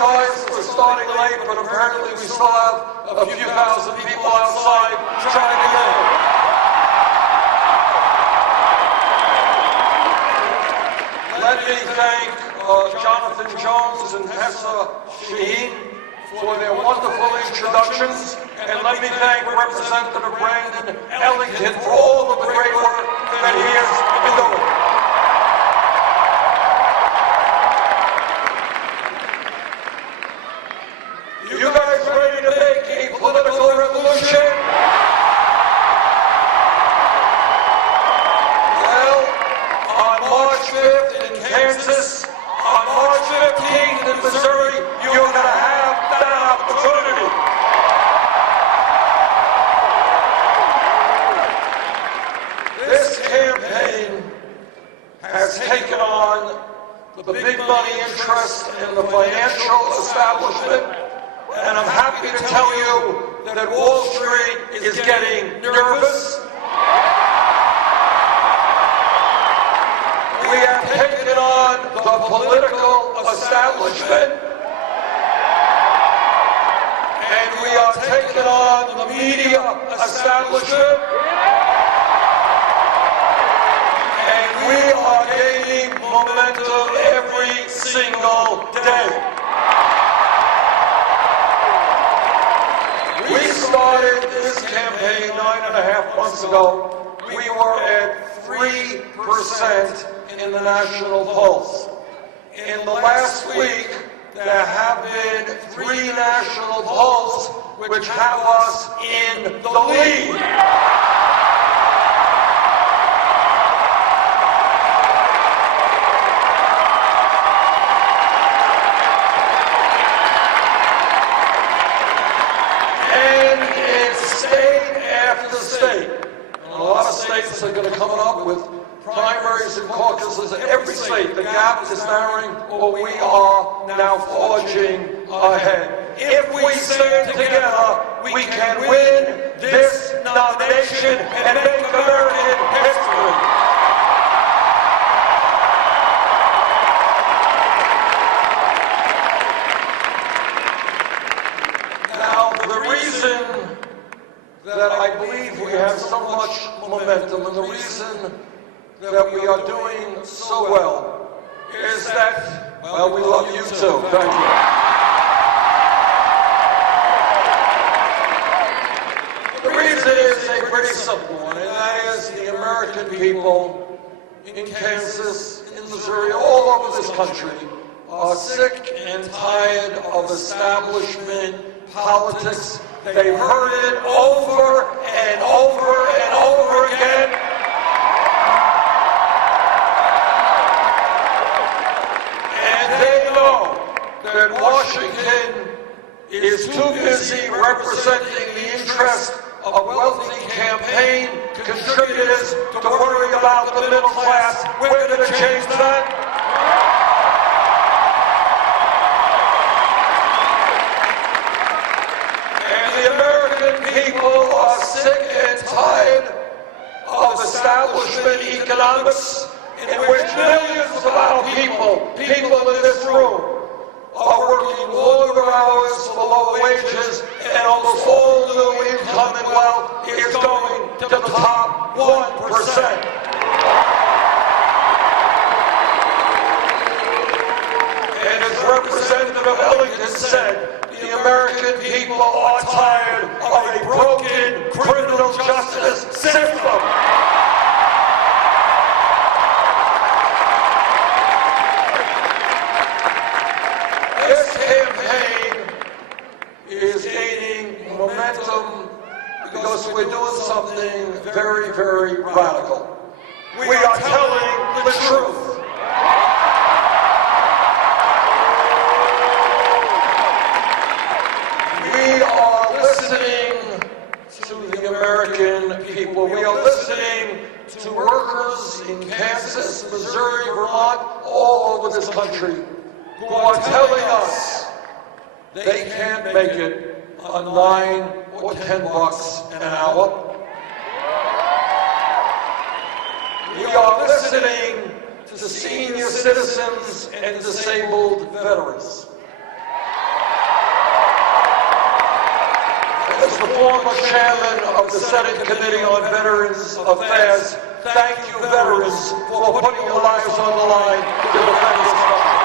apologize for starting late, but apparently we still have a few thousand people outside trying to get in. Let me thank Jonathan Jones and Hessa Shaheen for their wonderful introductions, and let me thank Representative Brandon Ellington for all of the great work that he has been doing. You guys ready to make a political revolution? Well, on March 5th in Kansas, on March 15th in Missouri, you're going to have that opportunity. This campaign has taken on the big money interest in the financial establishment, and I'm happy to tell you that Wall Street is getting nervous. We have taken on the political establishment, and we are taking on the media establishment, and we are gaining momentum every single day. We started this campaign 9.5 months ago. We were at 3% in the national polls. In the last week, there have been 3 national polls which have us in the lead. And in state after state, and a lot of states are going to come up with primaries and caucuses in every state. The gap is narrowing, or we are now forging ahead. If we stand together, we can win this nomination and make American history. Now, the reason that I believe we have so much momentum, and the reason that we are doing so well is that, well, we love you too. Thank you. The reason is a pretty simple one, and that is the American people in Kansas, in Missouri, all over this country are sick and tired of establishment politics. They've heard it over and over and over again. That Washington is too busy representing the interest of wealthy campaign contributors to worry about the middle class. We're going to change that. And the American people are sick and tired of establishment economics in which millions of our people in this room, are working longer hours for low wages, and almost all new income and wealth is going to the top 1%. And as Representative Ellington said, the American people are tired of a broken criminal justice system. This campaign is gaining momentum because we're doing something very, very radical. We are telling the truth. We are listening to the American people. We are listening to workers in Kansas, Missouri, Vermont, all over this country, who are telling us they can't make it on $9 or $10 an hour. We are listening to senior citizens and disabled veterans. the former chairman of the Senate Committee on Veterans Affairs, thank you, veterans, for putting your lives on the line to defend this country.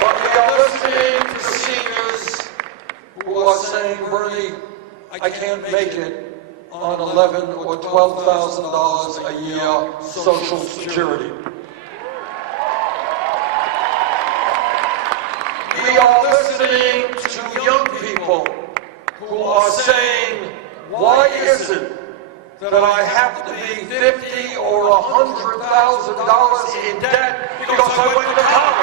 But we are listening to seniors who are saying, Bernie, I can't make it on $11,000 or $12,000 a year Social Security. We are listening to young people who are saying, why is it that I have to be $50,000 or $100,000 in debt because I went to college?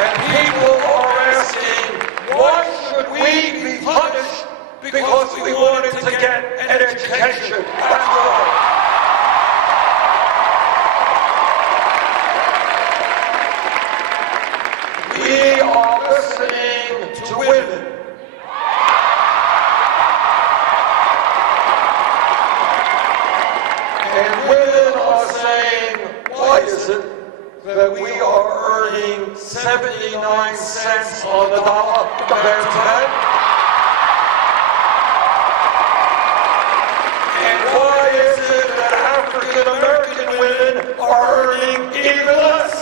And people are asking, why should we be punished because we wanted to get an education after all? We are listening to women. And women are saying, why is it that we are earning 79 cents on the dollar compared to men? And why is it that African American women are earning even less?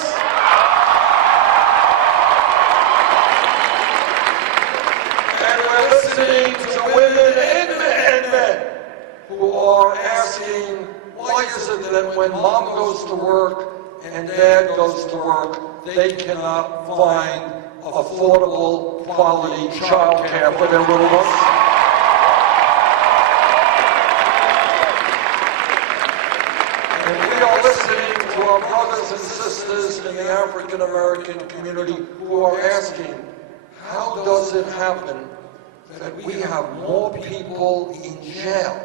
And we're listening to women and men who are asking, why is it that when mom goes to work and dad goes to work, they cannot find affordable, quality child care for their little ones? And we are listening to our brothers and sisters in the African American community who are asking, how does it happen that we have more people in jail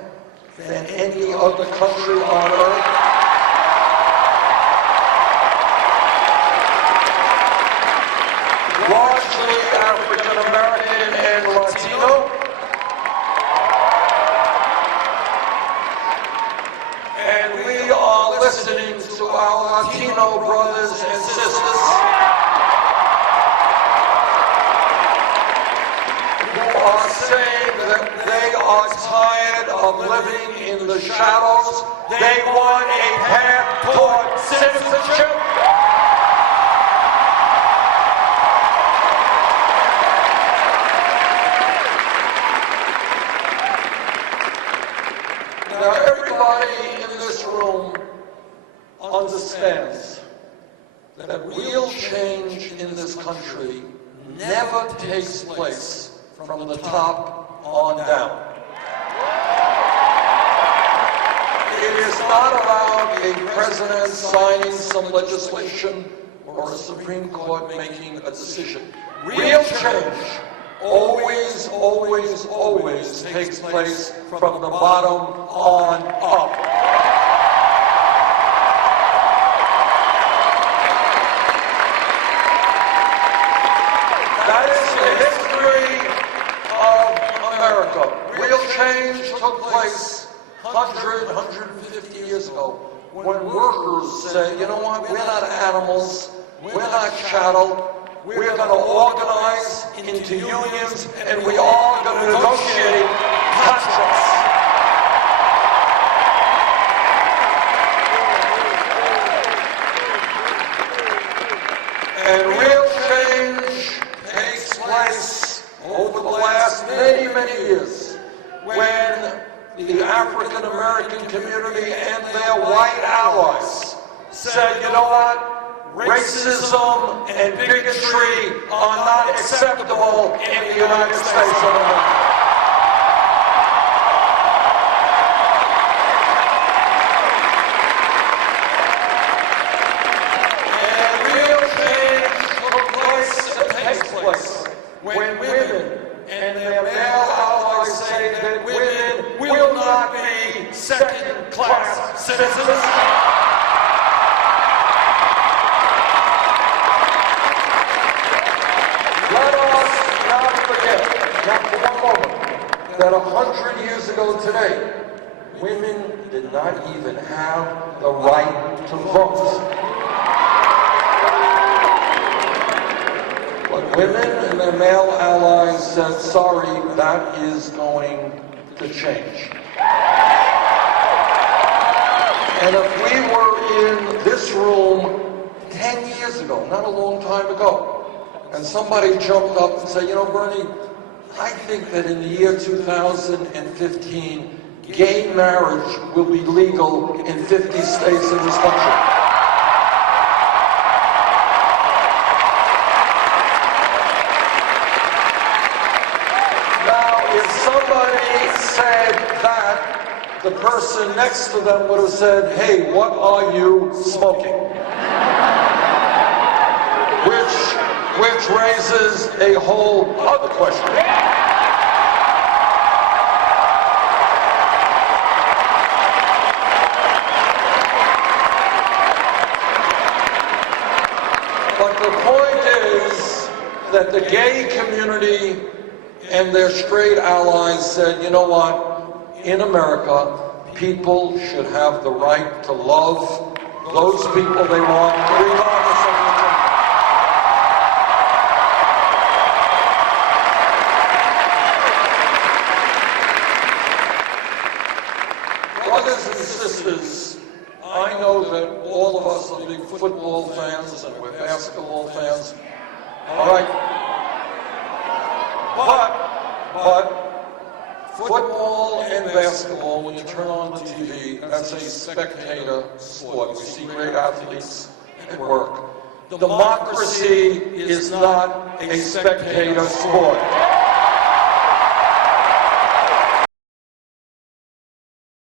than any other country on earth? Largely African American and Latino. And we are listening to our Latino brothers and sisters who are saying that they are tired of living in the shadows. They want a path toward citizenship. Now, everybody in this room understands that real change in this country never takes place from the top on down. It is not about a president signing some legislation or a Supreme Court making a decision. Real change always, always, always takes place from the bottom on up. That is the history of America. Real change took place 100, 150 years ago when workers said, you know what, we're not animals, we're not chattel, we're going to organize into unions and we are going to negotiate contracts. And real change takes place over the last many, many years when the African American community and their white allies said, you know what? Racism and bigotry are not acceptable in the United States of America. And real change took place and takes place when women and their male allies say that women will not be second-class citizens. Let us not forget, not for one moment, that 100 years ago today, women did not even have the right to vote. But women and their male allies said, sorry, that is going to change. And if we were in this room 10 years ago, not a long time ago, and somebody jumped up and said, you know, Bernie, I think that in the year 2015, gay marriage will be legal in 50 states in this country. Now, if somebody said that, the person next to them would have said, hey, what are you smoking? Which raises a whole other question. But the point is that the gay community and their straight allies said, you know what? In America, people should have the right to love those people they want, regardless of their gender. Brothers and sisters, I know that all of us are big football fans and we're basketball fans. All right. But football and basketball, when you turn on the TV, that's a spectator sport. We see great athletes at work. Democracy is not a spectator sport.